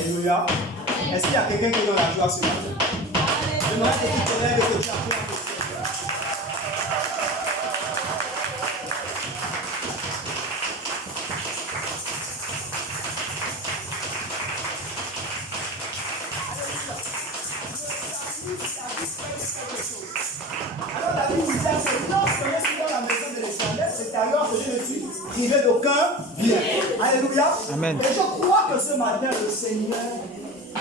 Alléluia. Est-ce qu'il y a quelqu'un qui est dans la joie ce matin? J'aimerais que tu te lèves et que tu acclame le Seigneur. Alors la Bible dit que lorsque je suis dans la maison de l'Éternel, c'est alors que je ne suis privé d'aucun bien. Alléluia. Amen. Et je crois que ce matin, le Seigneur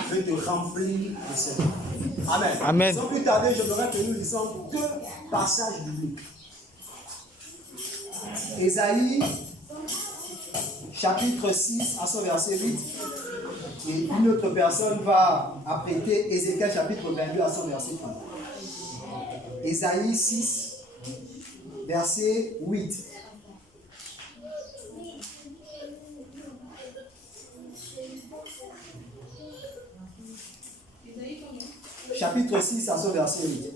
veut te remplir de ses mains. Amen. Amen. Sans plus tarder, je voudrais que nous lisons 2 passages bibliques. Ésaïe, chapitre 6, à son verset 8. Et une autre personne va apprêter Ézéchiel, chapitre 22, à son verset 30. Ésaïe 6, verset 8. Chapitre 6, à son verset 8.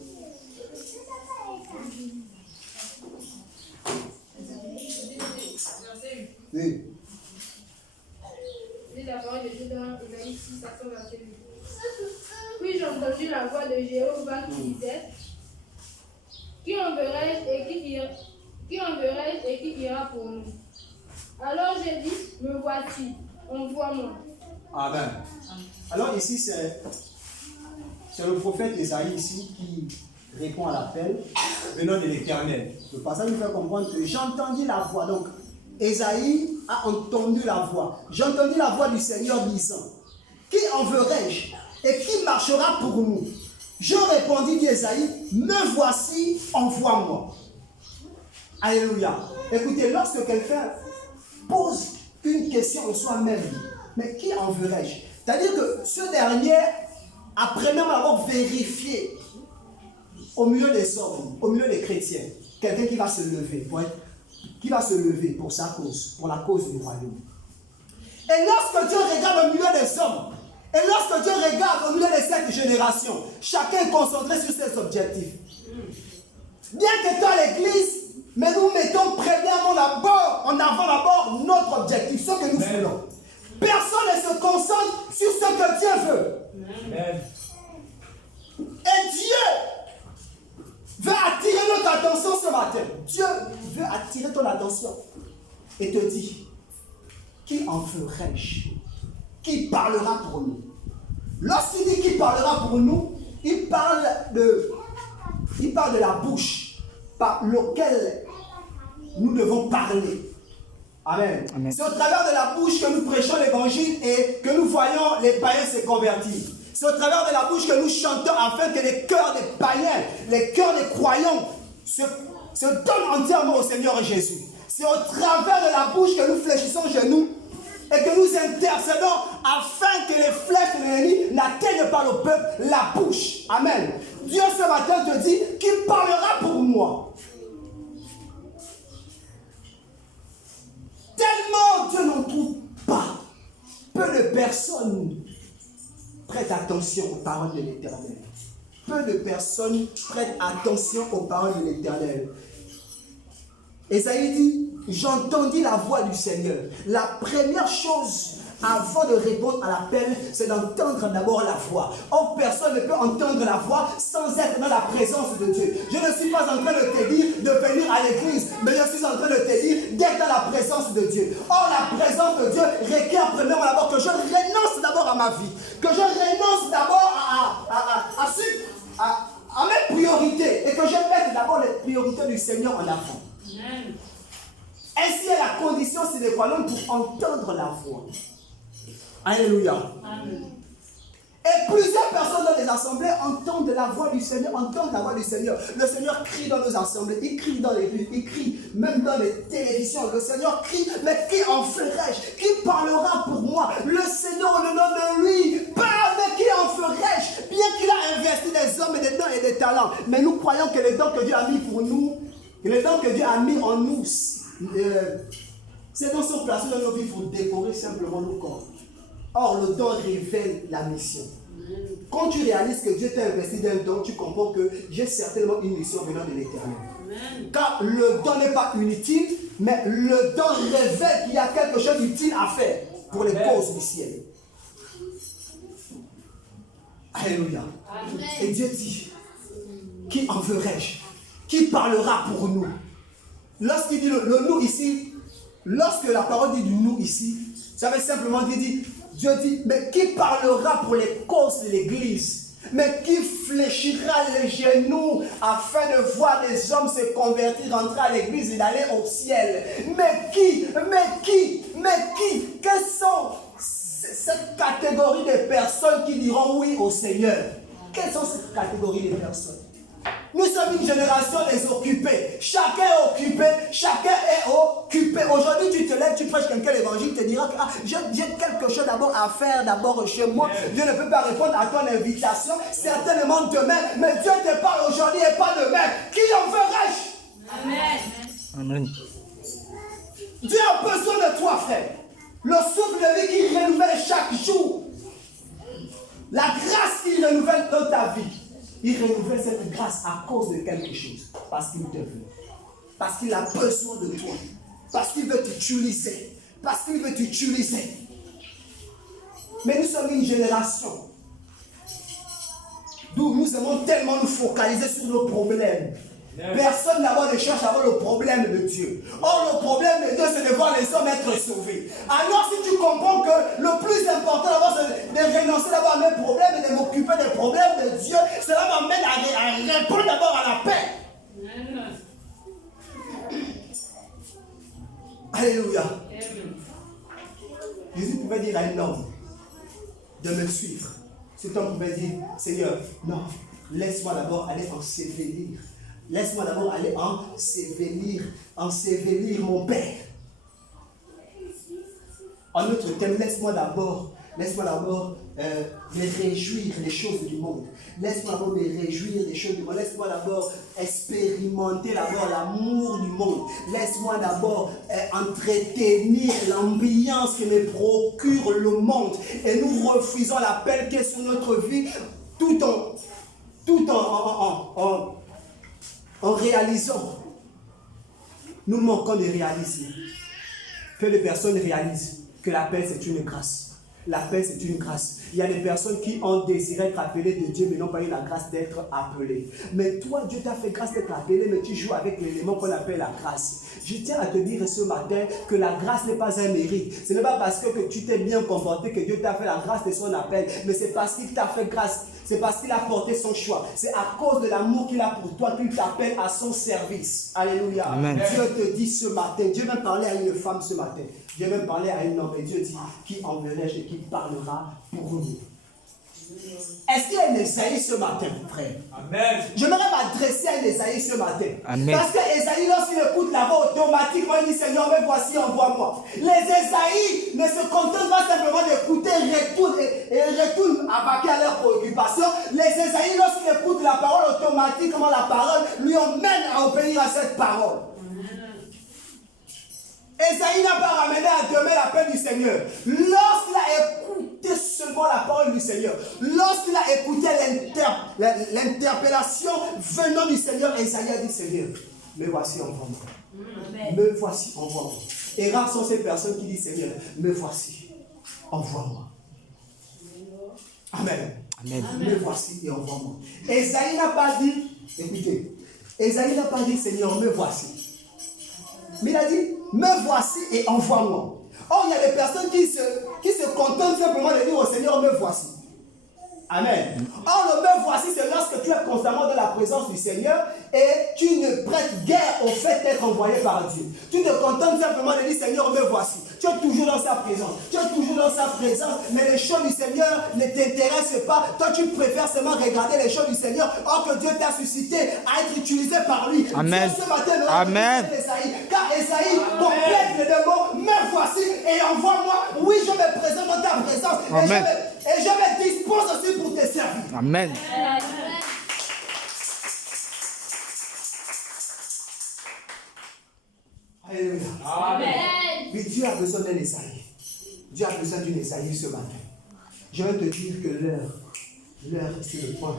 Oui. C'est la parole de Dieu dans Ésaïe 6 à son verset 8. Puis j'ai entendu la voix de Jéhovah qui disait: Qui enverrai-je et qui ira pour nous? Alors j'ai dit: Me voici, envoie-moi. Amen. Alors ici, c'est le prophète Ésaïe ici qui répond à l'appel venant de l'Éternel. Le passage nous fait comprendre que j'entendis la voix. Donc, Ésaïe a entendu la voix. J'ai entendu la voix du Seigneur disant: Qui enverrai-je et qui marchera pour nous? Je répondis, dit Ésaïe: Me voici, envoie-moi. Alléluia. Écoutez, lorsque quelqu'un pose une question en soi-même, mais qui enverrai-je? C'est-à-dire que ce dernier, après même avoir vérifié au milieu des hommes, au milieu des chrétiens, quelqu'un qui va se lever pour sa cause, pour la cause du royaume. Et lorsque Dieu regarde au milieu des hommes, et lorsque Dieu regarde au milieu de cette génération, chacun est concentré sur ses objectifs. Bien qu'étant l'église, mais nous mettons premièrement en avant d'abord notre objectif, ce que nous voulons. Personne ne se concentre sur ce que Dieu veut. Amen. Et Dieu veut attirer notre attention ce matin. Dieu veut attirer ton attention et te dit: Qui en ferai-je? Qui parlera pour nous? Lorsqu'il dit qui parlera pour nous, il parle de la bouche par laquelle nous devons parler. Amen. Amen. C'est au travers de la bouche que nous prêchons l'évangile et que nous voyons les païens se convertir. C'est au travers de la bouche que nous chantons afin que les cœurs des païens, les cœurs des croyants se donnent entièrement au Seigneur Jésus. C'est au travers de la bouche que nous fléchissons genoux et que nous intercédons afin que les flèches de l'ennemi n'atteignent pas le peuple, la bouche. Amen. Dieu ce matin te dit qu'il parlera pour moi. Tellement Dieu n'en trouve pas. Peu de personnes prêtent attention aux paroles de l'Éternel. Peu de personnes prêtent attention aux paroles de l'Éternel. Ésaïe dit: J'entendis la voix du Seigneur. La première chose avant de répondre à l'appel, c'est d'entendre d'abord la voix. Or, personne ne peut entendre la voix sans être dans la présence de Dieu. Je ne suis pas en train de te dire de venir à l'église, mais je suis en train de te dire d'être dans la présence de Dieu. Or, la présence de Dieu requiert premièrement d'abord que je renonce d'abord à ma vie, que je renonce d'abord à mes priorités et que je mette d'abord les priorités du Seigneur en avant. Amen. Ainsi est la condition sine qua non pour entendre la voix. Alléluia. Amen. Et plusieurs personnes dans les assemblées entendent la voix du Seigneur, Le Seigneur crie dans nos assemblées, il crie dans les rues, il crie même dans les télévisions. Le Seigneur crie: Mais qui en ferai-je? Qui parlera pour moi? Le Seigneur, au nom de lui, parle, mais qui en ferai-je? Bien qu'il a investi des hommes et des dons et des talents, mais nous croyons que les dons que Dieu a mis pour nous, que les dons que Dieu a mis en nous, ces dons sont placés dans nos vies pour décorer simplement nos corps. Or, le don révèle la mission. Quand tu réalises que Dieu t'a investi d'un don, tu comprends que j'ai certainement une mission venant de l'Éternel. Car le don n'est pas inutile, mais le don révèle qu'il y a quelque chose d'utile à faire pour les causes du ciel. Alléluia. Amen. Et Dieu dit, qui enverrai-je? Qui parlera pour nous? Lorsqu'il dit le nous ici, lorsque la parole dit du nous ici, ça veut simplement dire, Dieu dit, mais qui parlera pour les causes de l'église? Mais qui fléchira les genoux afin de voir les hommes se convertir, rentrer à l'église et d'aller au ciel? Mais qui? Quelles sont cette catégorie de personnes qui diront oui au Seigneur? Quelles sont ces catégories de personnes? Nous sommes une génération des occupés. Chacun est occupé, chacun est occupé. Aujourd'hui, tu te lèves, tu prêches quelqu'un l'évangile, te dira que j'ai quelque chose d'abord à faire, d'abord chez moi. Dieu ne peut pas répondre à ton invitation. Certainement demain, mais Dieu te parle aujourd'hui et pas demain. Qui en ferai-je? Amen. Amen. Dieu a besoin de toi, frère. Le souffle de vie qui renouvelle chaque jour. La grâce qui renouvelle dans ta vie. Il renouvelle cette grâce à cause de quelque chose. Parce qu'il te veut. Parce qu'il a besoin de toi. Parce qu'il veut t'utiliser. Parce qu'il veut t'utiliser. Mais nous sommes une génération d'où nous aimons tellement nous focaliser sur nos problèmes. Personne d'abord ne cherche à voir le problème de Dieu. Or, le problème de Dieu, c'est de voir les hommes être sauvés. Alors, si tu comprends que le plus important d'abord, c'est de renoncer d'abord à mes problèmes et de m'occuper des problèmes de Dieu, cela m'amène à répondre d'abord à la paix. Alléluia. Jésus pouvait dire à un homme de me suivre. Cet homme pouvait dire, Seigneur, non, laisse-moi d'abord aller ensevelir. Laisse-moi d'abord aller ensevelir mon Père. En autre terme, laisse-moi d'abord me réjouir des choses du monde. Laisse-moi d'abord me réjouir des choses du monde. Laisse-moi d'abord expérimenter d'abord l'amour du monde. Laisse-moi d'abord entretenir l'ambiance que me procure le monde. Et nous refusons l'appel qui est sur notre vie tout en réalisant. Nous manquons de réalisme. Peu de personnes réalisent que l'appel c'est une grâce. L'appel c'est une grâce. Il y a des personnes qui ont désiré être appelées de Dieu mais n'ont pas eu la grâce d'être appelées. Mais toi, Dieu t'a fait grâce d'être appelé, mais tu joues avec l'élément qu'on appelle la grâce. Je tiens à te dire ce matin que la grâce n'est pas un mérite. Ce n'est pas parce que tu t'es bien comporté que Dieu t'a fait la grâce de son appel, mais c'est parce qu'il t'a fait grâce. C'est parce qu'il a porté son choix. C'est à cause de l'amour qu'il a pour toi qu'il t'appelle à son service. Alléluia. Amen. Dieu te dit ce matin, Dieu va parler à une femme ce matin. Dieu va parler à un homme et Dieu dit, qui enverrai-je et qui parlera pour nous. Est-ce qu'il y a un Esaïe ce matin, frère? Amen. J'aimerais m'adresser à un Esaïe ce matin. Amen. Parce que Esaïe, lorsqu'il écoute la voix, automatiquement, il dit, Seigneur, mais voici, envoie-moi. Les Esaïe ne se contentent pas simplement d'écouter et retournent à vaquer à leurs préoccupations. Les Esaïe, lorsqu'ils écoutent la parole, automatiquement, la parole lui emmène à obéir à cette parole. Esaïe n'a pas ramené à demain l'appel du Seigneur. Lorsqu'il a écouté seulement la parole du Seigneur, lorsqu'il a écouté l'interpellation venant du Seigneur, Esaïe a dit, Seigneur, me voici, envoie-moi. Me voici, envoie-moi. Et rares sont ces personnes qui disent, Seigneur, me voici, envoie-moi. Amen. Amen. Me voici et envoie-moi. Esaïe n'a pas dit, écoutez, Esaïe n'a pas dit, Seigneur, me voici. Mais il a dit, me voici et envoie-moi. Or, il y a des personnes qui se contentent simplement de dire au Seigneur, me voici. Amen. Or, le me voici, c'est lorsque tu es constamment dans la présence du Seigneur et tu ne prêtes guère au fait d'être envoyé par Dieu. Tu te contentes simplement de dire, Seigneur, me voici. Tu es toujours dans sa présence. Tu es toujours dans sa présence, mais les choses du Seigneur ne t'intéressent pas. Toi, tu préfères seulement regarder les choses du Seigneur. Or que Dieu t'a suscité à être utilisé par lui. Amen. Dieu, ce matin, Amen. Car Esaïe complète les deux mots, me voici et envoie-moi. Oui, je me présente dans ta présence. Amen. Et je me dispose aussi pour te servir. Amen. Alléluia. Amen. Mais Dieu a besoin d'un Esaïe. Dieu a besoin d'une Esaïe ce matin. Je vais te dire que l'heure est sur le point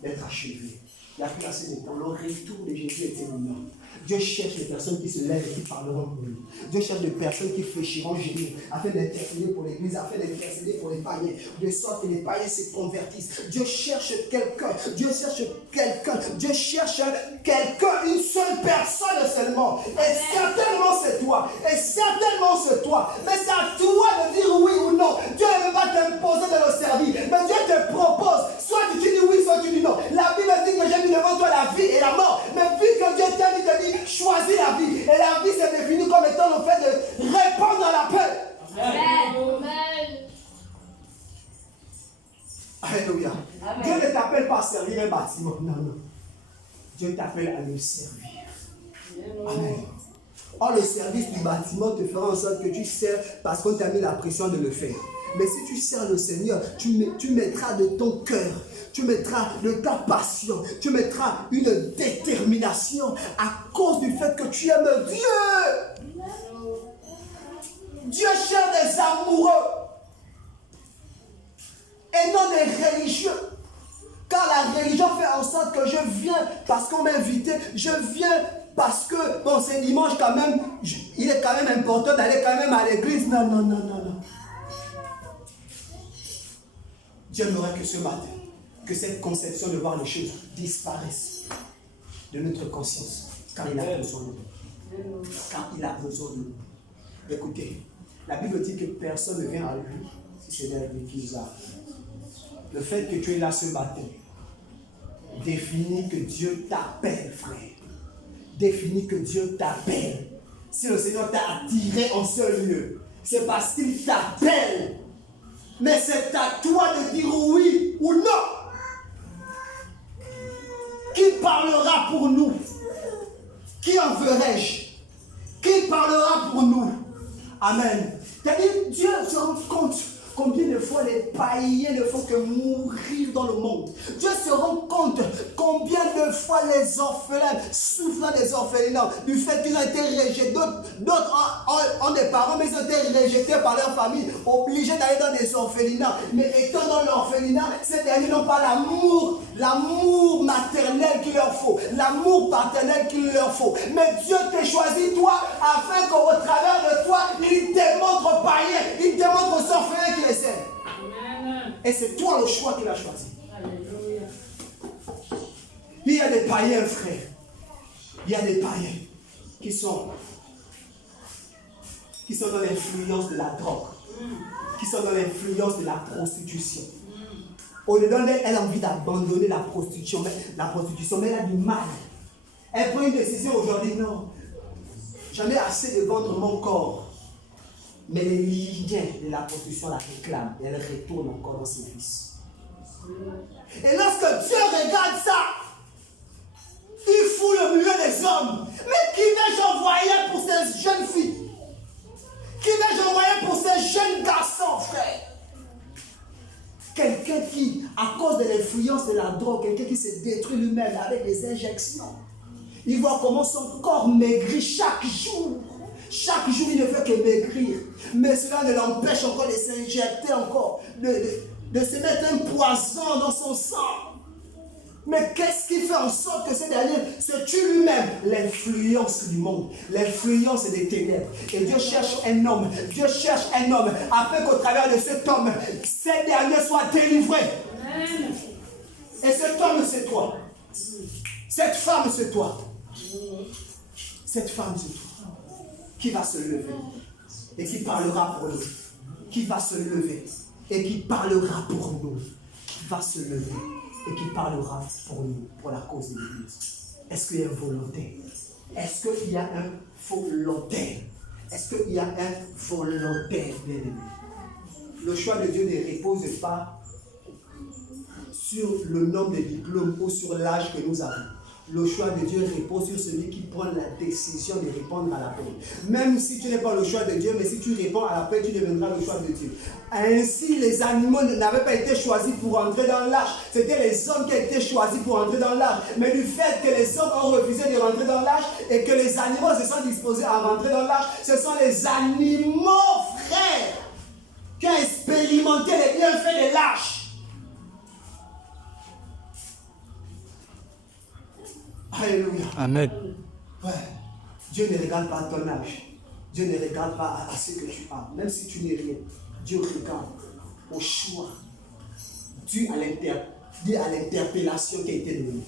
d'être achevée. Il n'y a plus assez de temps. Le retour de Jésus est imminent. Dieu cherche les personnes qui se lèvent et qui parleront pour lui. Dieu cherche des personnes qui fléchiront gémir afin d'intercéder pour l'église, afin d'intercéder pour les païens, de sorte que les païens se convertissent. Dieu cherche quelqu'un. Dieu cherche quelqu'un. Dieu cherche quelqu'un, une seule personne seulement. Et certainement c'est toi. Et certainement c'est toi. Mais c'est à toi de dire oui ou non. Dieu ne veut pas t'imposer de le servir. Mais Dieu te propose. Soit tu dis oui, soit tu dis non. La Bible dit que j'ai mis devant toi la vie et la mort. Mais vu que Dieu t'aime, il te dit choisis la vie. Et la vie c'est défini comme étant le fait de répandre dans la paix. Amen. Alléluia. Dieu ne t'appelle pas à servir un bâtiment. Non, non. Dieu t'appelle à le servir. Amen. Or, le service du bâtiment te fera en sorte que tu sers parce qu'on t'a mis la pression de le faire. Mais si tu sers le Seigneur, tu mettras de ton cœur, tu mettras de ta passion, tu mettras une détermination à cause du fait que tu aimes Dieu. Dieu cherche des amoureux et non des religieux. Car la religion fait en sorte que je viens parce qu'on m'a invité, je viens parce que, bon, c'est dimanche quand même, il est quand même important d'aller quand même à l'église. Non, non, non, non, non. Dieu aimerait que ce matin, que cette conception de voir les choses disparaisse de notre conscience, car il a besoin de nous. Car il a besoin de nous. Écoutez, la Bible dit que personne ne vient à lui si c'est lui qui nous a. Le fait que tu es là ce matin définit que Dieu t'appelle, frère. Définit que Dieu t'appelle. Si le Seigneur t'a attiré en ce lieu, c'est parce qu'il t'appelle. Mais c'est à toi de dire oui ou non. Qui parlera pour nous? Qui enverrai-je? Qui parlera pour nous? Amen. C'est-à-dire, Dieu se rend compte combien de fois les païens ne font que mourir dans le monde. Dieu se rend compte combien de fois les orphelins souffrent dans des orphelinats du fait qu'ils ont été rejetés. D'autres ont des parents, mais ils ont été rejetés par leur famille, obligés d'aller dans des orphelinats. Mais étant dans l'orphelinat, ces derniers n'ont pas l'amour maternel qu'il leur faut, l'amour paternel qu'il leur faut. Mais Dieu t'a choisi toi afin qu'au travers de toi, il démontre aux païens, il démontre aux orphelins qu'il essaie. Et c'est toi le choix qu'il a choisi. Alléluia. Il y a des païens, frère. Il y a des païens qui sont dans l'influence de la drogue, qui sont dans l'influence de la prostitution. On lui donne, elle a envie d'abandonner la prostitution, mais elle a du mal. Elle prend une décision aujourd'hui, non. J'en ai assez de vendre mon corps. Mais les liens de la prostitution la réclament et elle retourne encore dans ses vices. Et lorsque Dieu regarde ça, il fout le milieu des hommes. Mais qui vais-je envoyer pour ces jeunes filles? Qui vais-je envoyer pour ces jeunes garçons, frère? Quelqu'un qui, à cause de l'influence de la drogue, quelqu'un qui se détruit lui-même avec des injections. Il voit comment son corps maigrit chaque jour. Chaque jour, il ne fait que maigrir. Mais cela ne l'empêche encore de s'injecter encore, de se mettre un poison dans son sang. Mais qu'est-ce qui fait en sorte que ce dernier se tue lui-même? L'influence du monde, l'influence des ténèbres. Et Dieu cherche un homme, Dieu cherche un homme, afin qu'au travers de cet homme, ces derniers soient délivrés. Amen. Et cet homme, c'est toi. Cette femme, c'est toi. Cette femme, c'est toi. Qui va se lever et qui parlera pour nous. Qui va se lever et qui parlera pour nous. Qui va se lever et qui parlera pour nous, pour la cause de l'Église. Est-ce qu'il y a un volontaire? Est-ce qu'il y a un volontaire? Est-ce qu'il y a un volontaire, bien-aimé? Le choix de Dieu ne repose pas sur le nombre de diplômes ou sur l'âge que nous avons. Le choix de Dieu repose sur celui qui prend la décision de répondre à l'appel. Même si tu n'es pas le choix de Dieu, mais si tu réponds à l'appel, tu deviendras le choix de Dieu. Ainsi, les animaux n'avaient pas été choisis pour entrer dans l'arche. C'était les hommes qui étaient choisis pour entrer dans l'arche. Mais du fait que les hommes ont refusé de rentrer dans l'arche et que les animaux se sont disposés à rentrer dans l'arche, ce sont les animaux, frères, qui ont expérimenté les bienfaits de l'arche. Alléluia. Amen. Ouais. Dieu ne regarde pas ton âge. Dieu ne regarde pas à ce que tu as. Même si tu n'es rien, Dieu regarde au choix dû à l'interpellation qui a été donnée.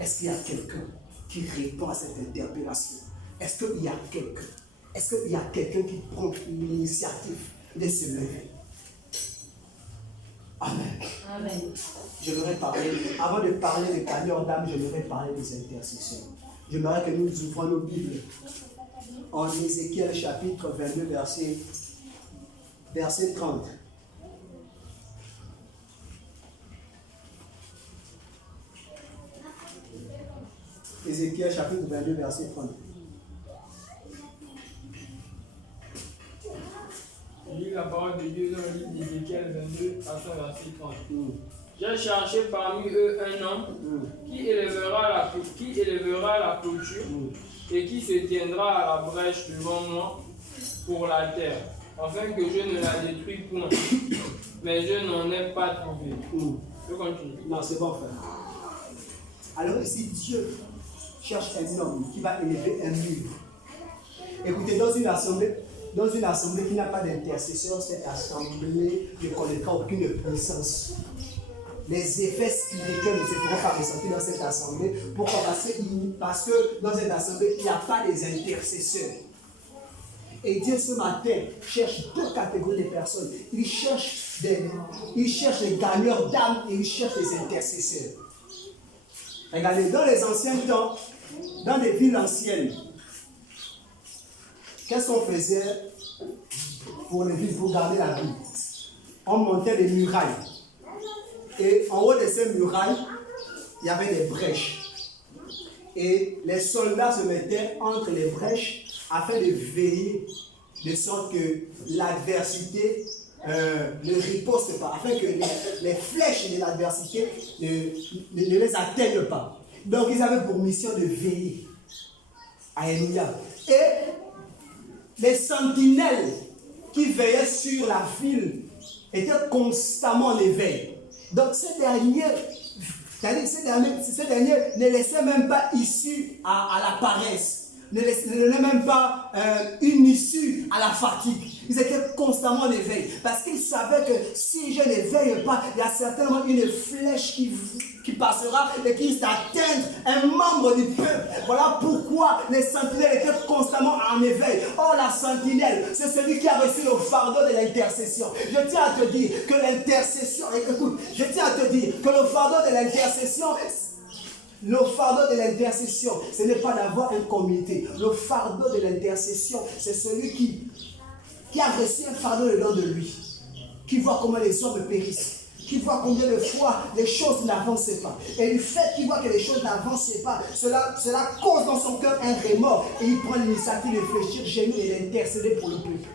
Est-ce qu'il y a quelqu'un qui répond à cette interpellation? Est-ce qu'il y a quelqu'un? Est-ce qu'il y a quelqu'un qui prend l'initiative de se lever? Amen. Amen. J'aimerais parler, avant de parler des gagnants d'âme, j'aimerais parler des intercesseurs. J'aimerais que nous ouvrons nos Bibles en Ézéchiel chapitre 22, verset 30. Ézéchiel chapitre 22, verset 30. Je lis la parole de Dieu dans le livre d'Ézéchiel 22, verset 30. J'ai cherché parmi eux un homme qui élèvera la clôture et qui se tiendra à la brèche devant moi pour la terre, afin que je ne la détruise point. Mais je n'en ai pas trouvé. Je continue. Non, c'est bon, frère. Alors ici, Dieu cherche un homme qui va élever un mur. Écoutez, dans une assemblée qui n'a pas d'intercession, cette assemblée ne connaîtra aucune puissance. Les effets spirituels ne se feront pas ressentir dans cette assemblée. Pourquoi? Parce que dans cette assemblée, il n'y a pas des intercesseurs. Et Dieu ce matin cherche deux catégories de personnes. Il cherche les gagneurs d'âme et il cherche les intercesseurs. Regardez, dans les anciens temps, dans les villes anciennes, qu'est-ce qu'on faisait pour les villes, pour garder la ville? On montait des murailles. Et en haut de ces murailles, il y avait des brèches. Et les soldats se mettaient entre les brèches afin de veiller, de sorte que l'adversité ne riposte pas, afin que les flèches de l'adversité ne les atteignent pas. Donc ils avaient pour mission de veiller. Alléluia. Et les sentinelles qui veillaient sur la ville étaient constamment en éveil. Donc ces derniers ne laissaient même pas issue à la paresse, ne donnaient même pas une issue à la fatigue. Ils étaient constamment en éveil parce qu'ils savaient que si je ne veille pas, il y a certainement une flèche qui passera et qui risque d'atteindre un membre du peuple. Voilà pourquoi les sentinelles étaient constamment en éveil. Or, la sentinelle, c'est celui qui a reçu le fardeau de l'intercession. Je tiens à te dire que l'intercession, écoute, je tiens à te dire que le fardeau de l'intercession, ce n'est pas d'avoir une communauté. Le fardeau de l'intercession, c'est celui qui a reçu un fardeau dedans de lui, qui voit comment les hommes périssent, qui voit combien de fois les choses n'avancent pas. Et le fait qu'il voit que les choses n'avancent pas, cela cause dans son cœur un remords. Et il prend l'initiative de fléchir, gémir et d'intercéder pour le peuple.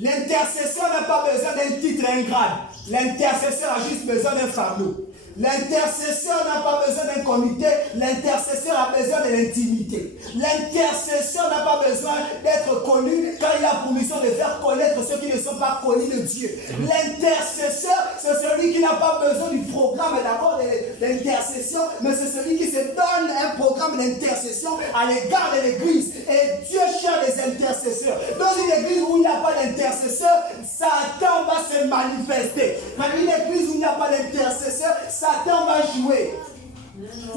L'intercesseur n'a pas besoin d'un titre et un grade. L'intercesseur a juste besoin d'un fardeau. L'intercesseur n'a pas besoin d'un comité, l'intercesseur a besoin de l'intimité. L'intercesseur n'a pas besoin d'être connu car il a pour mission de faire connaître ceux qui ne sont pas connus de Dieu. L'intercesseur, c'est celui qui n'a pas besoin du programme d'abord de l'intercession, mais c'est celui qui se donne un programme d'intercession à l'égard de l'église. Et Dieu cherche des intercesseurs. Dans une église où il n'y a pas d'intercesseur, Satan va se manifester. Dans une église où il n'y a pas d'intercesseur, Satan va jouer.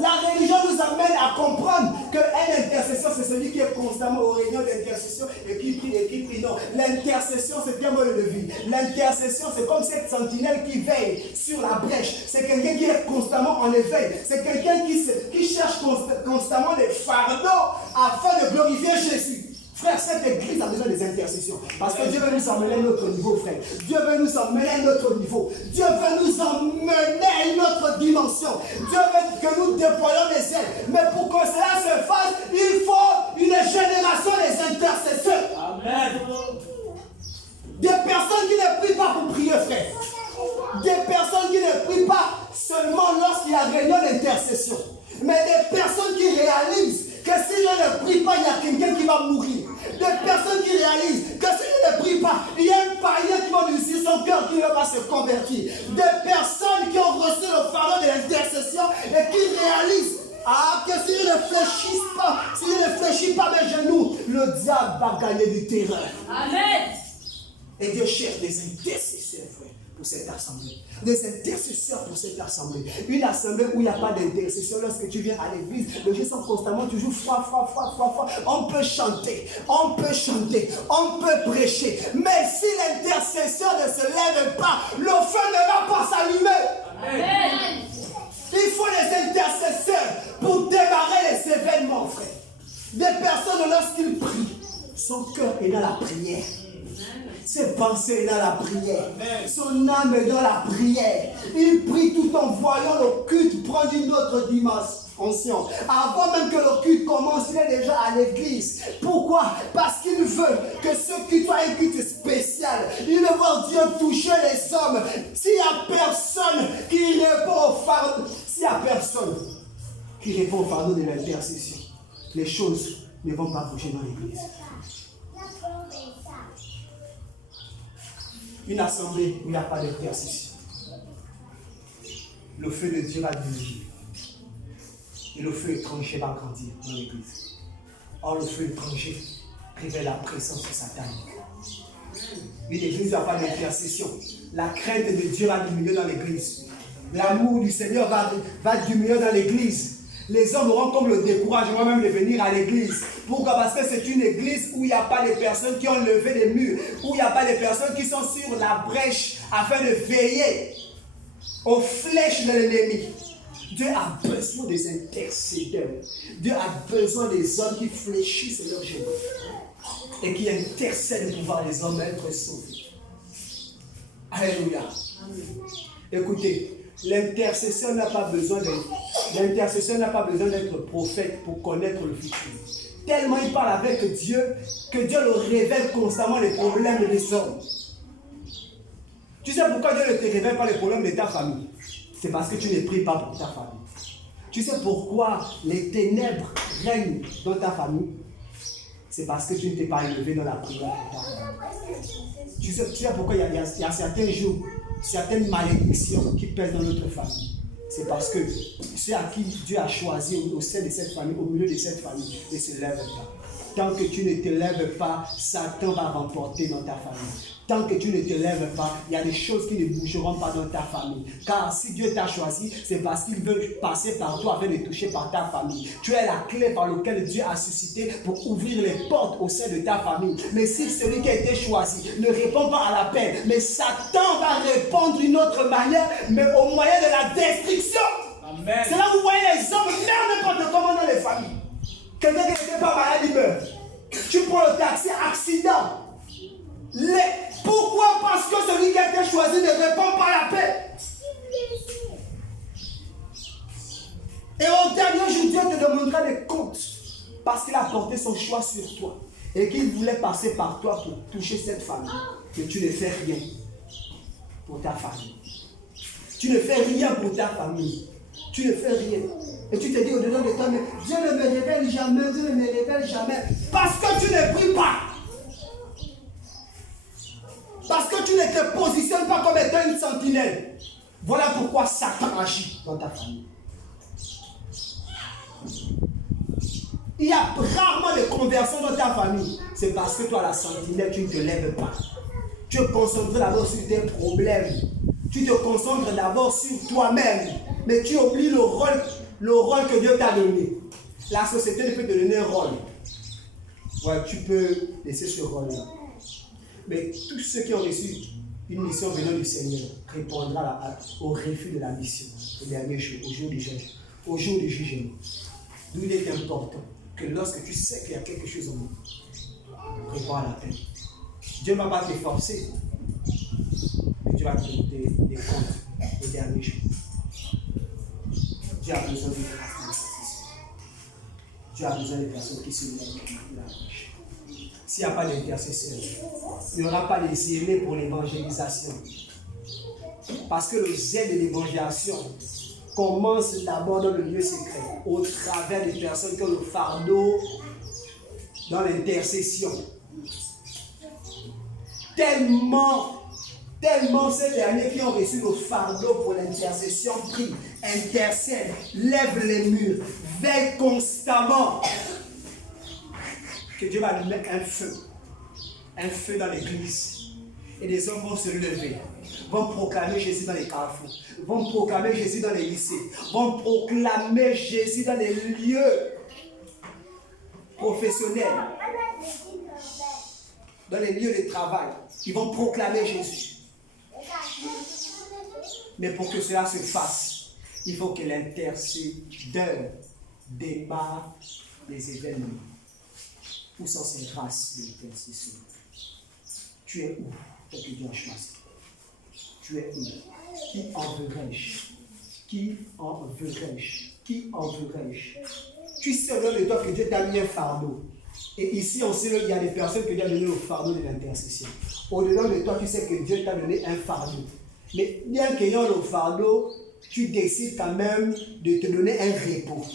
La religion nous amène à comprendre qu'un intercesseur, c'est celui qui est constamment aux réunions d'intercession et qui prie. Non, l'intercession, c'est bien moi le vie. L'intercession, c'est comme cette sentinelle qui veille sur la brèche. C'est quelqu'un qui est constamment en éveil. C'est quelqu'un qui cherche constamment des fardeaux afin de glorifier Jésus. Frère, cette église a besoin des intercessions. Parce que Dieu veut nous emmener à un autre niveau, frère. Dieu veut nous emmener à un autre niveau. Dieu veut nous emmener à une autre dimension. Dieu veut que nous déployions les ailes. Mais pour que cela se fasse, il faut une génération des intercesseurs. Amen. Des personnes qui ne prient pas pour prier, frère. Des personnes qui ne prient pas seulement lorsqu'il y a réunion d'intercession. Mais des personnes qui réalisent que si je ne prie pas, il y a quelqu'un qui va mourir. Des personnes qui réalisent que si je ne prie pas, il y a un païen qui va réussir son cœur qui va se convertir. Des personnes qui ont reçu le fardeau de l'intercession et qui réalisent que s'ils ne réfléchissent pas mes genoux, le diable va gagner du terrain. Amen. Et Dieu cherche des intercesseurs, frère, pour cette assemblée. Des intercesseurs pour cette assemblée. Une assemblée où il n'y a pas d'intercession. Lorsque tu viens à l'église, les gens sont constamment toujours froid. On peut chanter, on peut prêcher. Mais si l'intercession ne se lève pas, le feu ne va pas s'allumer. Amen. Il faut des intercesseurs pour démarrer les événements, frère. Des personnes, lorsqu'ils prient, son cœur est dans la prière. Ses pensées dans la prière. Son âme est dans la prière. Il prie tout en voyant le culte prendre une autre dimension. Avant même que le culte commence, il est déjà à l'église. Pourquoi? Parce qu'il veut que ce culte soit un culte spécial. Il veut voir Dieu toucher les hommes. S'il n'y a personne qui répond au fardeau, de l'intercession, les choses ne vont pas bouger dans l'église. Une assemblée où il n'y a pas d'intercession, le feu de Dieu va diminuer. Et le feu étranger va grandir dans l'église. Or, le feu étranger révèle la présence de Satan. Une église où il n'y a pas d'intercession, la crainte de Dieu va diminuer dans l'église. L'amour du Seigneur va diminuer dans l'église. Les hommes auront comme le découragement même de venir à l'église. Pourquoi? Parce que c'est une église où il n'y a pas de personnes qui ont levé des murs, où il n'y a pas de personnes qui sont sur la brèche afin de veiller aux flèches de l'ennemi. Dieu a besoin des intercédeurs. Dieu a besoin des hommes qui fléchissent leurs genoux et qui intercèdent pour pouvoir les hommes être sauvés. Alléluia. Écoutez, l'intercession n'a pas besoin d'être prophète pour connaître le futur. Tellement il parle avec Dieu que Dieu le révèle constamment les problèmes des hommes. Tu sais pourquoi Dieu ne te révèle pas les problèmes de ta famille? C'est parce que tu ne pries pas pour ta famille. Tu sais pourquoi les ténèbres règnent dans ta famille? C'est parce que tu ne t'es pas élevé dans la prière pour ta famille. Tu sais pourquoi il y a certains jours, certaines malédictions qui pèsent dans notre famille. C'est parce que ceux à qui Dieu a choisi au sein de cette famille, au milieu de cette famille, ne se lèvent pas. Tant que tu ne te lèves pas, Satan va remporter dans ta famille. Tant que tu ne te lèves pas, il y a des choses qui ne bougeront pas dans ta famille. Car si Dieu t'a choisi, c'est parce qu'il veut passer par toi afin de toucher par ta famille. Tu es la clé par laquelle Dieu a suscité pour ouvrir les portes au sein de ta famille. Mais si celui qui a été choisi ne répond pas à l'appel, mais Satan va répondre d'une autre manière, mais au moyen de la destruction. Amen. C'est là où vous voyez les hommes meurent n'importe comment dans les familles. Quelqu'un qui n'était pas malade, il meurt. Tu prends le taxi, accident. Pourquoi? Parce que celui qui a été choisi ne répond pas à l'appel. Et au dernier jour, Dieu te demandera des comptes. Parce qu'il a porté son choix sur toi. Et qu'il voulait passer par toi pour toucher cette famille. Mais tu ne fais rien pour ta famille. Tu ne fais rien pour ta famille. Tu ne fais rien. Et tu te dis au-dedans de toi, mais Dieu ne me révèle jamais, Dieu ne me révèle jamais. Parce que tu ne pries pas. Parce que tu ne te positionnes pas comme étant une sentinelle. Voilà pourquoi Satan agit dans ta famille. Il y a rarement de conversion dans ta famille. C'est parce que toi, la sentinelle, tu ne te lèves pas. Tu te concentres d'abord sur tes problèmes. Tu te concentres d'abord sur toi-même. Mais tu oublies le rôle que Dieu t'a donné. La société ne peut te donner un rôle. Ouais, tu peux laisser ce rôle-là. Mais tous ceux qui ont reçu une mission venant du Seigneur répondront au refus de la mission. Le dernier jour, au jour du jugement. D'où il est important que lorsque tu sais qu'il y a quelque chose en nous, réponds à l'appel. Dieu ne va pas te forcer, mais Dieu va te donner des comptes le dernier jour. Dieu a besoin de grâce. Dieu a besoin de personnes qui se lèvent de la marche. S'il n'y a pas d'intercesseur, il n'y aura pas de zélés pour l'évangélisation. Parce que le zèle de l'évangélisation commence d'abord dans le lieu secret, au travers des personnes qui ont le fardeau dans l'intercession. Tellement Tellement ces derniers qui ont reçu le fardeau pour l'intercession prient, intercèdent, lèvent les murs, veillent constamment. Que Dieu va nous mettre un feu dans l'église. Et des hommes vont se lever, vont proclamer Jésus dans les carrefours, vont proclamer Jésus dans les lycées, vont proclamer Jésus dans les lieux professionnels, dans les lieux de travail. Ils vont proclamer Jésus. Mais pour que cela se fasse, il faut que l'intercédeur démarre les événements. Où sont ces grâces de l'intercession? Tu es où? Que Dieu a choisi. Tu es où? Qui en veux-je? Qui en veux-je? Qui en veux-je? Tu sais au-delà de toi que Dieu t'a mis un fardeau. Et ici, on sait qu'il y a des personnes que Dieu a donné le fardeau de l'intercession. Au-delà de toi, tu sais que Dieu t'a donné un fardeau. Mais bien qu'ayant le fardeau, tu décides quand même de te donner un repos.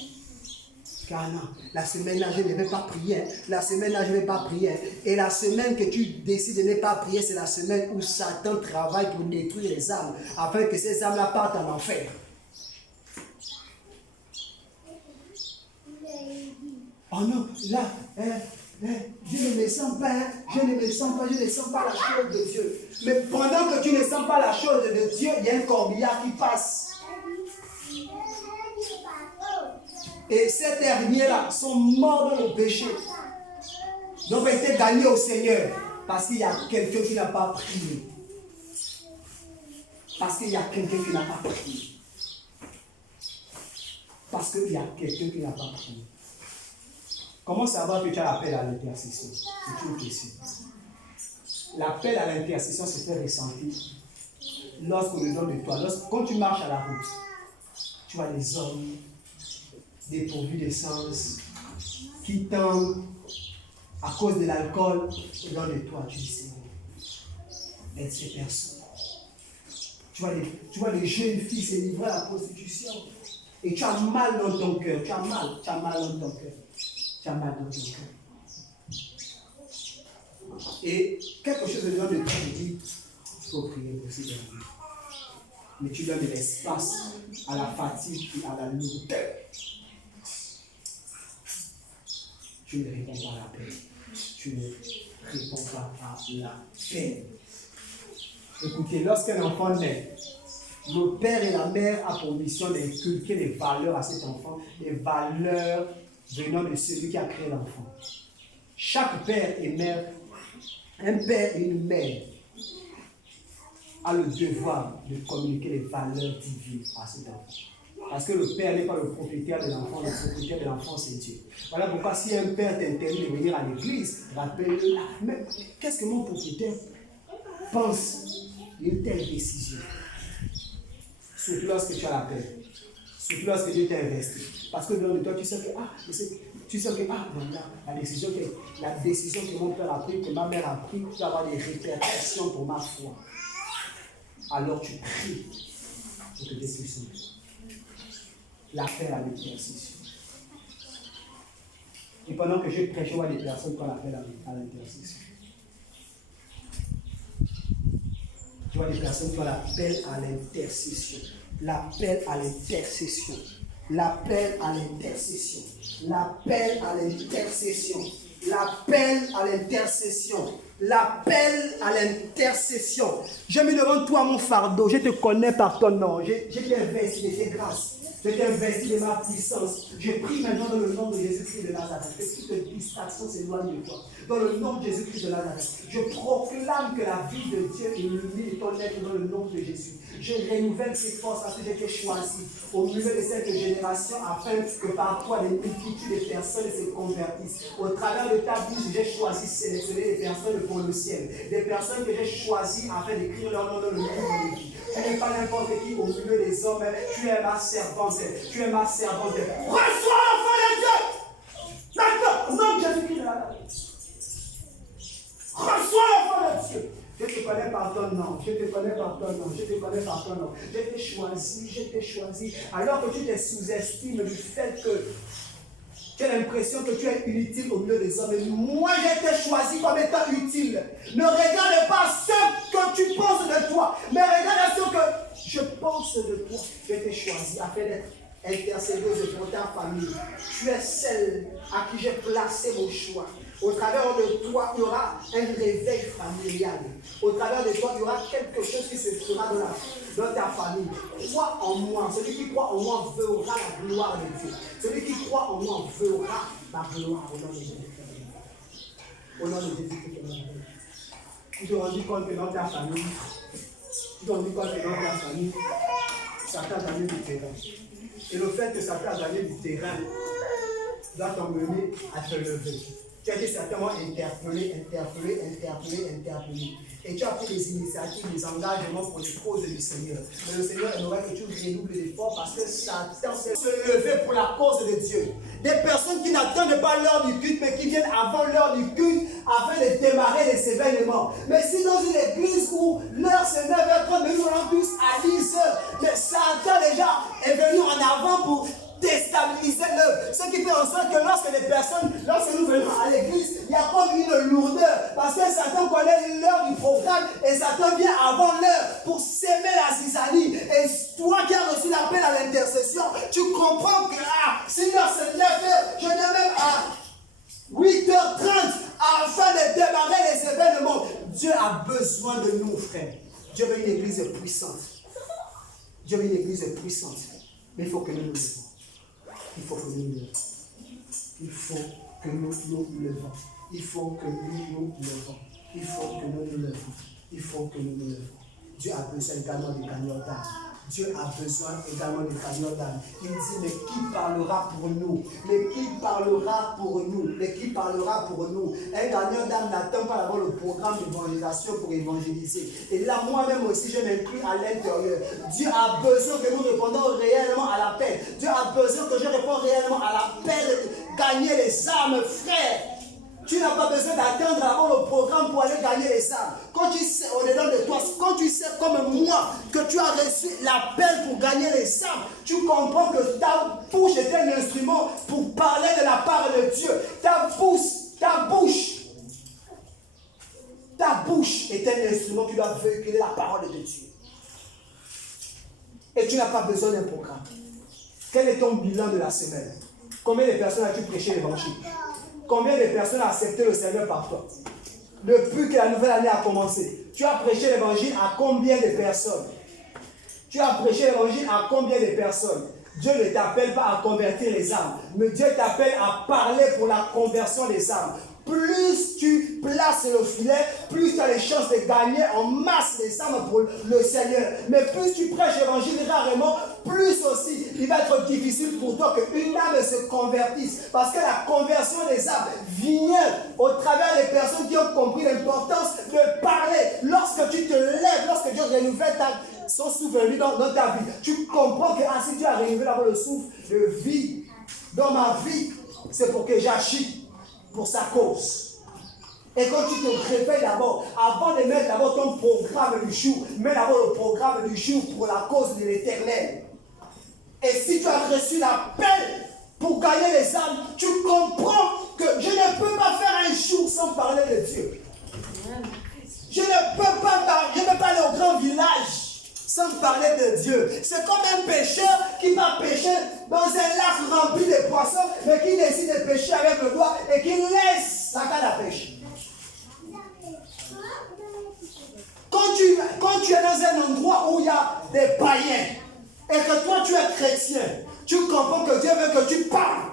Car non, la semaine-là, je ne vais pas prier. La semaine-là, je ne vais pas prier. Et la semaine que tu décides de ne pas prier, c'est la semaine où Satan travaille pour détruire les âmes, afin que ces âmes-là partent en enfer. Oh non, là, je ne me sens pas, je ne sens pas la chose de Dieu. Mais pendant que tu ne sens pas la chose de Dieu, il y a un corbillard qui passe. Et ces derniers-là sont morts dans le péché. Donc, ils ont été gagnés au Seigneur. Parce qu'il y a quelqu'un qui n'a pas prié. Parce qu'il y a quelqu'un qui n'a pas prié. Parce qu'il y a quelqu'un qui n'a pas prié. Comment savoir que tu as l'appel à l'intercession? C'est une question. L'appel à l'intercession se fait ressentir lorsqu'au-dedans de toi, quand tu marches à la route, tu vois des hommes dépourvus d'essence qui tendent à cause de l'alcool au-dedans de toi. Tu dis, Seigneur, aide ces personnes. Tu vois des jeunes filles se livrer à la prostitution et tu as mal dans ton cœur. Tu as mal dans ton cœur. Tu as mal dans ton cœur. Et quelque chose au-dedans de toi te dit, il faut prier pour ces derniers. Mais tu donnes de l'espace à la fatigue et à la lourdeur. Tu ne réponds pas à l'appel. Tu ne réponds pas à l'appel. Écoutez, lorsqu'un enfant naît, le père et la mère ont pour mission d'inculquer des valeurs à cet enfant, des valeurs venant de celui qui a créé l'enfant. Chaque père et mère, un père et une mère, a le devoir de communiquer les valeurs divines à cet enfant. Parce que le père n'est pas le propriétaire de l'enfant, le propriétaire de l'enfant, c'est Dieu. Voilà pourquoi si un père t'interdit de venir à l'église, rappelle-le, mais qu'est-ce que mon propriétaire pense d'une telle décision? Surtout lorsque tu as la paix, surtout lorsque Dieu t'a investi. Parce que dans le temps, tu sais que, voilà, la décision que mon père a prise, que ma mère a prise, peut avoir des répercussions pour ma foi. Alors tu pries pour que Dieu puisse nous. L'appel à l'intercession. Et pendant que je prêche, je vois des personnes qui ont l'appel à l'intercession. Je vois des personnes qui ont l'appel à l'intercession. L'appel à l'intercession. L'appel à l'intercession. L'appel à l'intercession. L'appel à l'intercession. L'appel à l'intercession. J'ai mis devant toi mon fardeau. Je te connais par ton nom. Je t'ai investi de tes grâces. Je t'ai investi de ma puissance. Je prie maintenant dans le nom de Jésus-Christ de Nazareth. Que toute distraction s'éloigne de toi. Dans le nom de Jésus-Christ de Nazareth. Je proclame que la vie de Dieu illumine ton être dans le nom de Jésus. Je renouvelle ses forces parce que j'ai été choisi au milieu de cette génération afin que par toi les multitudes de personnes se convertissent. Au travers de ta bouche, j'ai choisi de sélectionner des personnes pour le ciel. Des personnes que j'ai choisies afin d'écrire leur nom dans le livre de vie. Tu n'es pas n'importe qui au milieu des hommes. Tu es ma servante. Tu es ma servante. Reçois l'enfant de Dieu. Maintenant, au nom de Jésus-Christ de la reçois l'enfant de Dieu. Je te connais par ton nom, je te connais par ton nom, je te connais par ton nom. Je t'ai choisi. Alors que tu te sous-estimes du fait que tu as l'impression que tu es inutile au milieu des hommes. Et moi, je t'ai choisi comme étant utile. Ne regarde pas ce que tu penses de toi. de toi qui a été choisie afin d'être intercédeuse pour ta famille. Tu es celle à qui j'ai placé mon choix. Au travers de toi, il y aura un réveil familial. Au travers de toi, il y aura quelque chose qui se fera dans ta famille. Crois en moi. Celui qui croit en moi verra la gloire de Dieu. Celui qui croit en moi verra la gloire au nom de Jésus. Au nom de Jésus. Tu te rends compte que dans ta famille, Satan a gagné du terrain. Et le fait que Satan a gagné du terrain doit t'emmener à te lever. Tu as été certainement interpellé. Et tu as pris des initiatives, des engagements pour les causes du Seigneur. Mais le Seigneur aimerait que tu renouveles d'efforts parce que Satan s'est levé pour la cause de Dieu. Des personnes qui n'attendent pas l'heure du culte, mais qui viennent avant l'heure du culte afin de démarrer les événements. Mais si dans une église où l'heure c'est 9h30, mais nous allons tous à 10h, mais Satan déjà est venu en avant pour déstabiliser l'œuvre. Ce qui fait en sorte que lorsque nous venons à l'église, il y a comme une lourdeur. Parce que Satan connaît l'heure du programme et Satan vient avant l'heure pour s'aimer la zizanie. Et toi qui as reçu l'appel à l'intercession, tu comprends que si l'heure c'est 9h, je n'ai même à 8h30 afin de démarrer les événements. Dieu a besoin de nous, frères. Dieu veut une église puissante. Dieu veut une église puissante. Mais il faut que nous nous levons. Il faut que nous nous levons. Il faut que nous nous levons. Il faut que nous nous levons. Il faut que nous nous levons. Il faut que nous nous levons. Dieu a besoin également des gagnants d'âme. Dieu a besoin également des gagnants d'âme. Il dit, mais qui parlera pour nous? Mais qui parlera pour nous? Mais qui parlera pour nous? Un gagnant d'âme n'attend pas d'avoir le programme d'évangélisation pour évangéliser. Et là, moi-même aussi, je m'inclus à l'intérieur. Dieu a besoin que nous répondons réellement à l'appel. Dieu a besoin que je réponde réellement à l'appel de gagner les âmes, frères. Tu n'as pas besoin d'attendre avant le programme pour aller gagner les âmes. Quand tu sais au-dedans de toi, quand tu sais comme moi que tu as reçu l'appel pour gagner les âmes, tu comprends que ta bouche est un instrument pour parler de la part de Dieu. Ta bouche est un instrument qui doit véhiculer la parole de Dieu. Et tu n'as pas besoin d'un programme. Quel est ton bilan de la semaine? Combien de personnes as-tu prêché l'évangile? Combien de personnes ont accepté le Seigneur par toi? Depuis que la nouvelle année a commencé, tu as prêché l'évangile à combien de personnes? Tu as prêché l'évangile à combien de personnes? Dieu ne t'appelle pas à convertir les âmes, mais Dieu t'appelle à parler pour la conversion des âmes. Plus tu places le filet, plus tu as les chances de gagner en masse les âmes pour le Seigneur. Mais plus tu prêches l'évangile rarement, plus aussi il va être difficile pour toi qu'une âme se convertisse. Parce que la conversion des âmes vient au travers des personnes qui ont compris l'importance de parler. Lorsque tu te lèves, lorsque Dieu renouvelle son souffle dans ta vie, tu comprends que si Dieu a renouvelé le souffle de vie dans ma vie, c'est pour que j'agis pour sa cause. Et quand tu te réveilles d'abord, avant de mettre d'abord ton programme du jour, mets d'abord le programme du jour pour la cause de l'Éternel. Et si tu as reçu l'appel pour gagner les âmes, tu comprends que je ne peux pas faire un jour sans parler de Dieu. Je ne peux pas aller au grand village sans parler de Dieu. C'est comme un pêcheur qui va pêcher dans un lac rempli de poissons, mais qui décide de pêcher avec le doigt et qui laisse sa canne à pêche. Quand tu es dans un endroit où il y a des païens et que toi tu es chrétien, tu comprends que Dieu veut que tu parles.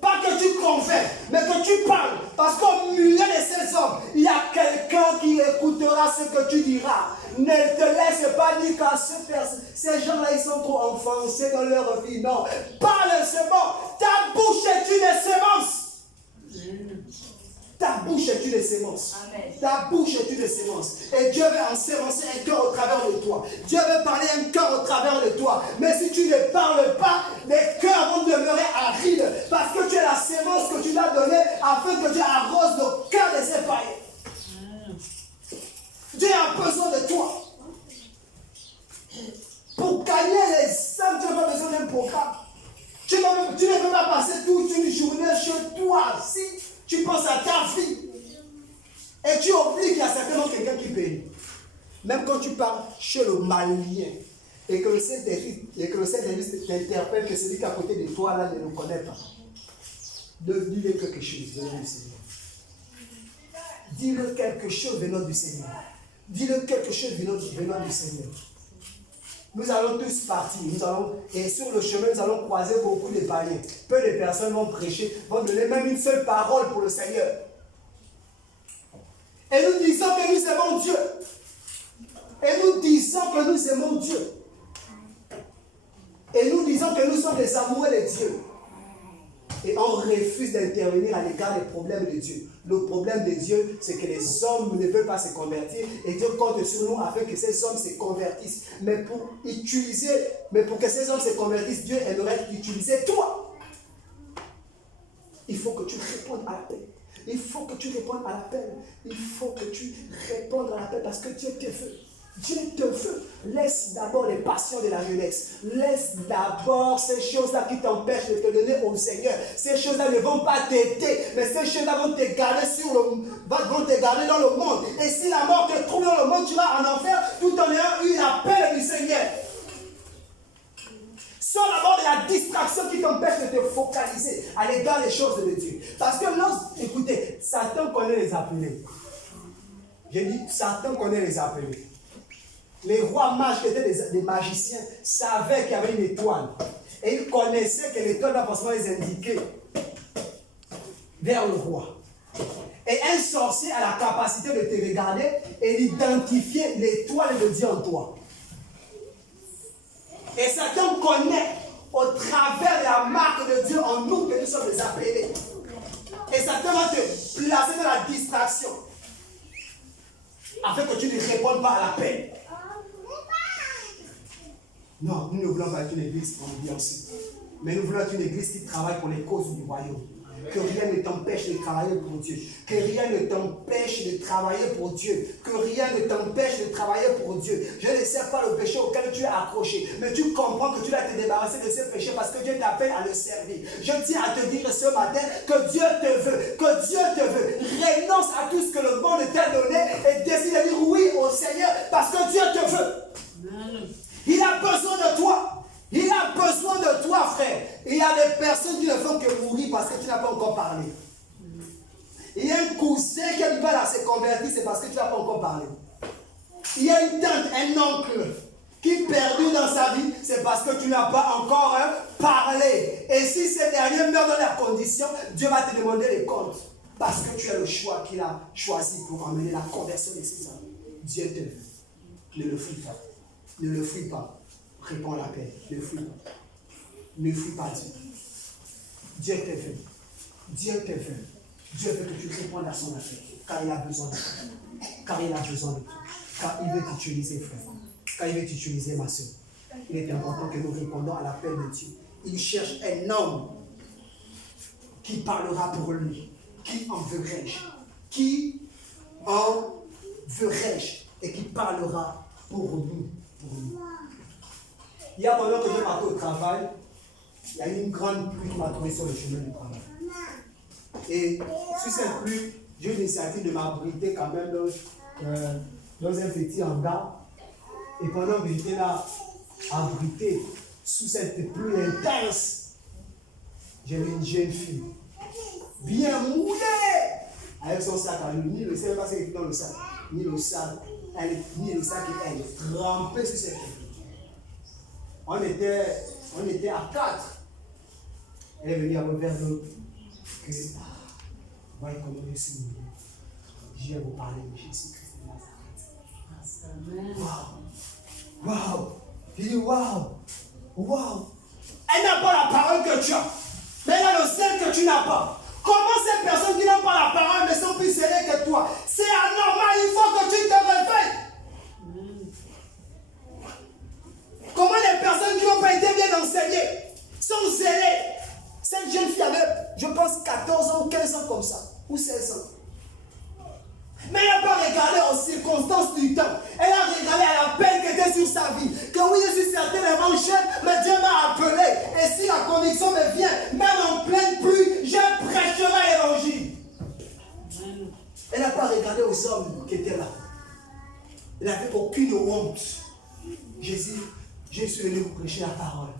Pas que tu convaincs, mais que tu parles. Parce qu'au milieu de ces hommes, il y a quelqu'un qui écoutera ce que tu diras. Ne te laisse pas dire qu'à ces gens-là, ils sont trop enfoncés dans leur vie. Non. Parle seulement. Ta bouche est une sémence. Ta bouche est une sémence. Ta bouche est une sémence. Et Dieu veut ensemencer un cœur au travers de toi. Dieu veut parler un cœur au travers de toi. Mais si tu ne parles pas, les cœurs vont demeurer arides. Parce que tu es la sémence que tu l'as donnée afin que Dieu arrose le cœur de ses païens. Dieu a besoin de toi. Pour gagner les âmes, tu n'as pas besoin d'un programme. Tu ne peux pas passer toute une journée chez toi. Si tu penses à ta vie et tu oublies qu'il y a certainement quelqu'un qui paye. Même quand tu pars chez le Malien et que le Saint-Esprit t'interpelle que celui qui est à côté de toi là ne le connaît pas. Dis-le quelque chose venant du Seigneur. Dis-le quelque chose venant du Seigneur. Dis-le quelque chose venant du Seigneur. Nous allons tous partir, et sur le chemin, nous allons croiser beaucoup de païens. Peu de personnes vont prêcher, vont donner même une seule parole pour le Seigneur. Et nous disons que nous aimons Dieu. Et nous disons que nous aimons Dieu. Et nous disons que nous sommes des amoureux de Dieu. Et on refuse d'intervenir à l'égard des problèmes de Dieu. Le problème de Dieu, c'est que les hommes ne veulent pas se convertir. Et Dieu compte sur nous afin que ces hommes se convertissent. Mais pour que ces hommes se convertissent, Dieu aimerait utiliser toi. Il faut que tu répondes à l'appel. Il faut que tu répondes à l'appel. Il faut que tu répondes à l'appel parce que Dieu te veut. Dieu te veut. Laisse d'abord les passions de la jeunesse. Laisse d'abord ces choses-là qui t'empêchent de te donner au Seigneur. Ces choses-là ne vont pas t'aider, mais ces choses-là vont te garder vont te garder dans le monde. Et si la mort te trouve dans le monde, tu vas en enfer tout en ayant eu l'appel du Seigneur. Sors d'abord de la distraction qui t'empêche de te focaliser à l'égard des choses de Dieu. Parce que écoutez, Satan connaît les appelés. J'ai dit, Satan connaît les appelés. Les rois mages qui étaient des magiciens savaient qu'il y avait une étoile. Et ils connaissaient que l'étoile va forcément les indiquer vers le roi. Et un sorcier a la capacité de te regarder et d'identifier l'étoile de Dieu en toi. Et Satan connaît au travers de la marque de Dieu en nous que nous sommes les appelés. Et Satan va te placer dans la distraction afin que tu ne répondes pas à l'appel. Non, nous ne voulons pas être une église ambiancée. Mais nous voulons être une église qui travaille pour les causes du royaume. Que rien ne t'empêche de travailler pour Dieu. Que rien ne t'empêche de travailler pour Dieu. Que rien ne t'empêche de travailler pour Dieu. Je ne sais pas le péché auquel tu es accroché. Mais tu comprends que tu dois te débarrasser de ce péché parce que Dieu t'appelle à le servir. Je tiens à te dire ce matin que Dieu te veut. Que Dieu te veut. Renonce à tout ce que le monde t'a donné et décide de dire oui au Seigneur parce que Dieu te veut. Il a besoin de toi. Il a besoin de toi, frère. Il y a des personnes qui ne font que mourir parce que tu n'as pas encore parlé. Il y a un cousin qui a du mal à se convertir, c'est parce que tu n'as pas encore parlé. Il y a une tante, un oncle qui perdure dans sa vie, c'est parce que tu n'as pas encore parlé. Et si ces derniers meurent dans leurs conditions, Dieu va te demander les comptes. Parce que tu as le choix qu'il a choisi pour emmener la conversion de ses hommes. Dieu te veut. Ne le fuis pas. Ne le fuis pas. Réponds à l'appel. Ne fuis pas. Ne fuis pas Dieu. Dieu te veut. Dieu te veut. Dieu veut que tu répondes à son appel. Car il a besoin de toi. Car il a besoin de toi. Car il veut t'utiliser, frère. Car il veut t'utiliser, ma soeur. Il est important que nous répondons à l'appel de Dieu. Il cherche un homme qui parlera pour lui. Qui en veut-je? Qui en veut-je? Et qui parlera pour nous. Il y a pendant que je partais au travail, il y a eu une grande pluie qui m'a trouvé sur le chemin du travail. Et sur cette pluie, j'ai eu l'initiative de m'abriter quand même dans un petit hangar. Et pendant que j'étais là, abrité sous cette pluie intense, j'ai vu une jeune fille, bien mouillée, avec son sac à l'eau. Ni le sac, pas ce qui est dans le sac, ni le sac, elle est trempée sur cette pluie. On était à 4. Elle est venue à vers nous. Voyez comment je suis. Je vais vous parler de Jésus-Christ de Nazareth. Waouh! Waouh! Je dis waouh! Waouh! Elle n'a pas la parole que tu as, mais elle a le sel que tu n'as pas. Comment ces personnes qui n'ont pas la parole mais sont plus scellées que toi? C'est anormal, il faut que tu te réveilles. Comment les personnes qui n'ont pas été bien enseignées sont zélées? Cette jeune fille avait, je pense, 14 ans ou 15 ans comme ça, ou 16 ans. Mais elle n'a pas regardé aux circonstances du temps. Elle a regardé à la peine qui était sur sa vie. Que oui, je suis certainement jeune, mais Dieu m'a appelé. Et si la conviction me vient, même en pleine pluie, je prêcherai l'évangile. Elle n'a pas regardé aux hommes qui étaient là. Il n'avait aucune honte. Jésus, je suis venu vous prêcher la parole.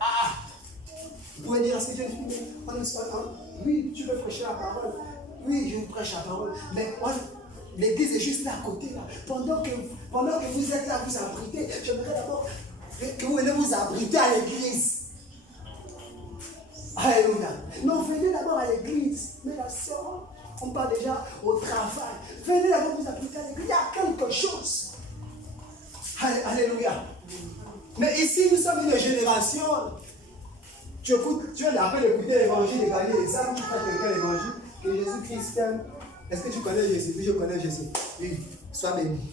Ah! Vous pouvez dire à ce que Dieu dit, oui, tu veux prêcher la parole. Oui, je prêche la parole. Mais l'église est juste là à côté. Là. Pendant que vous êtes là, vous abritez, j'aimerais d'abord que vous venez vous abriter à l'église. Alléluia. Non, venez d'abord à l'église. Mais la soeur, on part déjà au travail. Venez d'abord vous abriter à l'église. Il y a quelque chose. Alléluia. Mais ici, nous sommes une génération. Tu viens d'après d'écouter l'évangile, de gagner les âmes, tu prêches quelqu'un l'évangile, que Jésus-Christ t'aime. Est-ce que tu connais Jésus? Oui, je connais Jésus. Oui, sois béni.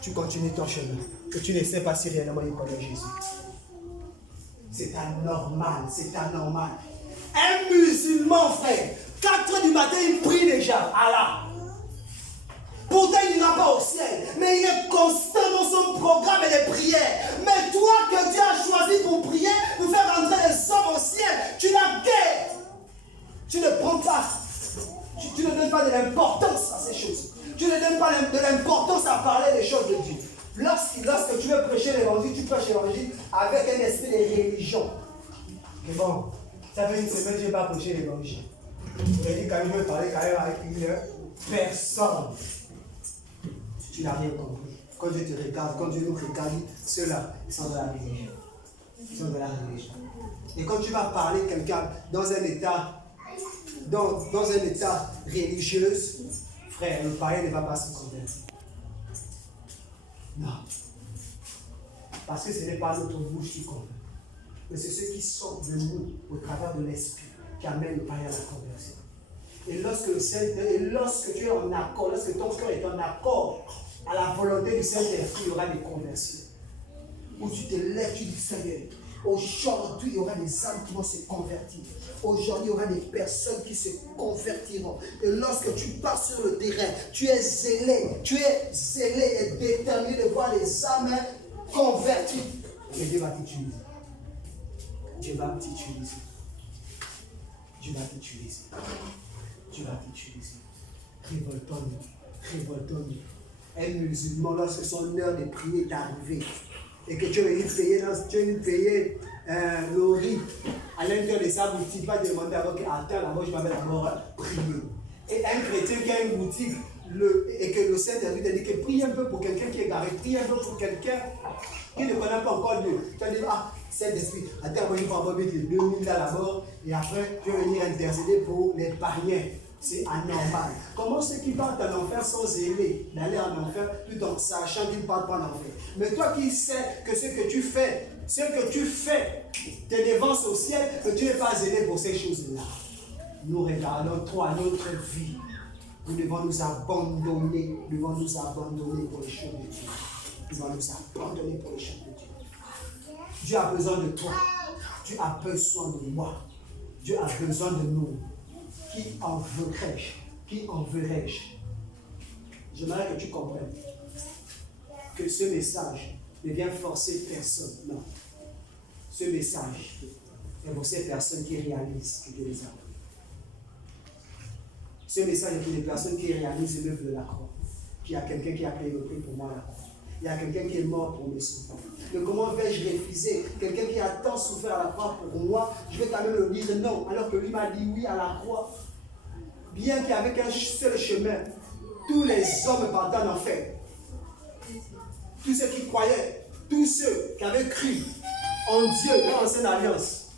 Tu continues ton chemin. Que tu ne sais pas si réellement il connaît Jésus. C'est anormal, c'est anormal. Un musulman, frère, 4 heures du matin, il prie déjà. Allah. Pourtant, il n'ira pas au ciel, mais il est constant dans son programme et les prières. Mais toi que Dieu a choisi pour prier, pour faire rentrer les hommes au ciel, tu n'as guère. Tu ne prends pas, tu ne donnes pas de l'importance à ces choses. Tu ne donnes pas de l'importance à parler des choses de Dieu. Lorsque tu veux prêcher l'évangile, tu prêches l'évangile avec un esprit de religion. Mais bon, ça fait une semaine que je n'ai pas prêché l'évangile. Je dis quand je veux parler quand même avec une personne. Tu n'as rien compris. Quand Dieu te regarde, quand Dieu nous regarde, ceux-là, ils sont de la religion. Ils sont de la religion. Et quand tu vas parler quelqu'un dans un état, dans un état religieux, frère, le païen ne va pas se convertir. Non. Parce que ce n'est pas notre bouche qui convainc. Mais c'est ceux qui sortent de nous au travers de l'esprit qui amènent le païen à la conversion. Et lorsque tu es en accord, lorsque ton cœur est en accord à la volonté du Saint-Esprit, il y aura des conversions. Où tu te lèves, tu dis Seigneur, aujourd'hui il y aura des âmes qui vont se convertir. Aujourd'hui il y aura des personnes qui se convertiront. Et lorsque tu pars sur le terrain, tu es zélé et déterminé de voir les âmes converties. Et Dieu va t'utiliser. Dieu va t'utiliser. Dieu va t'utiliser. Dieu va t'utiliser. Révoltons-nous. Un musulman, lorsque son heure de prier est arrivée, et que tu es venu payer le riz à l'intérieur de sa boutique, va demander avant que attends là-bas, je vais d'abord prier. Et un chrétien qui a une boutique, et que le Saint-Esprit te dit que prie un peu pour quelqu'un qui est garé, prie un peu pour quelqu'un qui ne connaît pas encore Dieu. Tu vas dire, ah, Saint-Esprit, attends, moi je vais avoir mettre les 2000 là là-bas, et après, je vais venir intercéder pour les païens. C'est anormal. Comment ceux qui partent en enfer sont zélés d'aller en enfer tout en sachant qu'ils ne partent pas en enfer? Mais toi qui sais que ce que tu fais te dévance au ciel, que tu n'es pas zélé pour ces choses-là. Nous regardons trop à notre vie. Nous devons nous abandonner. Nous devons nous abandonner pour les choses de Dieu. Nous devons nous abandonner pour les choses de Dieu. Dieu a besoin de toi. Dieu a besoin de moi. Dieu a besoin de nous. Qui enverrai-je? Qui enverrai-je? J'aimerais que tu comprennes que ce message ne vient forcer personne. Non. Ce message est pour ces personnes qui réalisent que Dieu les a. Ce message est pour les personnes qui réalisent l'œuvre de la croix. Qu'il y a quelqu'un qui a payé le prix pour moi à la croix. Il y a quelqu'un qui est mort pour mes souffrances. Mais comment vais-je refuser quelqu'un qui a tant souffert à la croix pour moi? Je vais quand même le dire non, alors que lui m'a dit oui à la croix. Bien qu'avec un seul chemin, tous les hommes partaient en enfer. Tous ceux qui croyaient, tous ceux qui avaient cru en Dieu, dans l'ancienne alliance,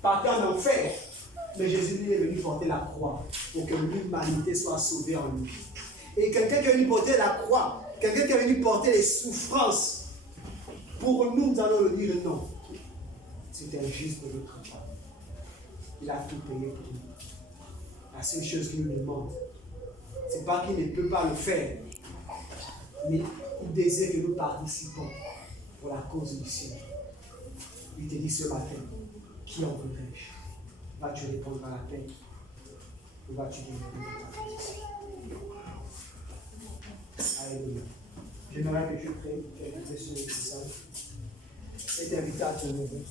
partaient en enfer. Mais Jésus lui est venu porter la croix pour que l'humanité soit sauvée en lui. Et quelqu'un qui est venu porter la croix, quelqu'un qui est venu porter les souffrances, pour nous, nous allons le dire non. C'est injuste de notre part. Il a tout payé pour nous. La seule chose qu'il nous demande, ce n'est pas qu'il ne peut pas le faire, mais il désire que nous participons pour la cause du ciel. Il te dit ce matin, qui enverrai-je? Vas-tu répondre à l'appel ou vas-tu devenir ta Alléluia. J'aimerais que tu pries, que tu fais ce message. Et t'invite à te lever.